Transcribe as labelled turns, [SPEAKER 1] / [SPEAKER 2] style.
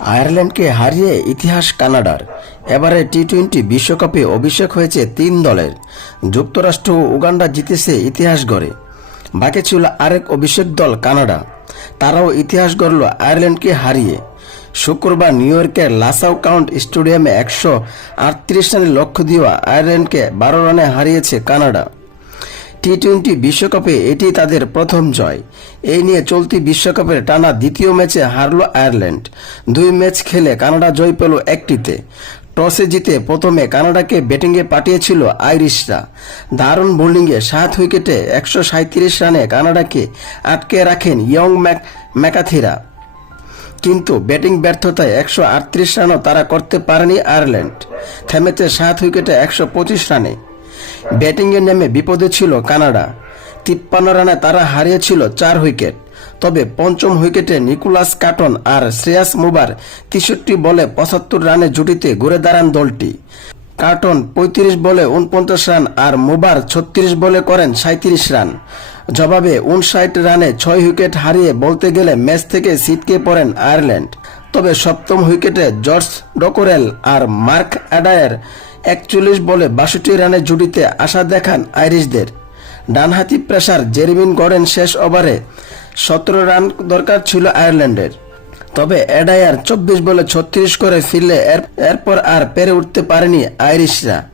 [SPEAKER 1] আয়ারল্যান্ডকে হারিয়ে ইতিহাস কানাডার। এবারে টি টোয়েন্টি বিশ্বকাপে অভিষেক হয়েছে তিন দলের। যুক্তরাষ্ট্র ও উগান্ডা জিতেছে ইতিহাস গড়ে। বাকি ছিল আরেক অভিষেক দল কানাডা। তারাও ইতিহাস গড়ল আয়ারল্যান্ডকে হারিয়ে। শুক্রবার নিউ ইয়র্কের লাসাও কাউন্ট স্টেডিয়ামে একশো আটত্রিশ রানের লক্ষ্য দেওয়া আয়ারল্যান্ডকে বারো রানে হারিয়েছে কানাডা। টি টোয়েন্টি বিশ্বকাপে এটি তাদের প্রথম জয়। এই নিয়ে চলতি বিশ্বকাপের টানা দ্বিতীয় ম্যাচে হারল আয়ারল্যান্ড। দুই ম্যাচ খেলে কানাডা জয় পেল একটিতে। টসে জিতে প্রথমে কানাডাকে ব্যাটিংয়ে পাঠিয়েছিল আইরিশরা। দারুণ বোলিংয়ে সাত উইকেটে একশো রানে কানাডাকে আটকে রাখেন ইয়ং ম্যাক, ম্যাকাথিরা। কিন্তু ব্যাটিং ব্যর্থতায় একশো আটত্রিশ রানও তারা করতে পারেনি আয়ারল্যান্ড। থেমেছে সাত উইকেটে একশো পঁচিশ রানে। ব্যাটিংয়ে নেমে বিপদে ছিল কানাডা। তিপ্পান্ন রানে তারা হারিয়েছিল চার উইকেট। তবে পঞ্চম উইকেটে নিকোলাস কাটন আর শ্রেয়াস মুবার তেষট্টি বলে পঁচাত্তর রানে জুটিতে ঘুরে দাঁড়ান দলটি। কার্টন পঁয়ত্রিশ বলে উনপঞ্চাশ রান আর মুবার ছত্রিশ বলে করেন সাঁত্রিশ রান। জবাবে উনষাট রানে ছয় উইকেট হারিয়ে বলতে গেলে ম্যাচ থেকে ছিটকে পড়েন আয়ারল্যান্ড। তবে সপ্তম উইকেটে জর্জ ডকোরেল আর মার্ক অ্যাডায়ার একচল্লিশ বলে বাষট্টি রানের জুটিতে আশা দেখান আইরিশদের। ডানহাতি প্রেসার জেরিমিন গড়েন শেষ ওভারে সতেরো রান দরকার ছিল আয়ারল্যান্ডের। তবে অ্যাডায়ার চব্বিশ বলে ছত্রিশ করে ফিরলে এর- এরপর আর পেরে উঠতে পারেনি আইরিশরা।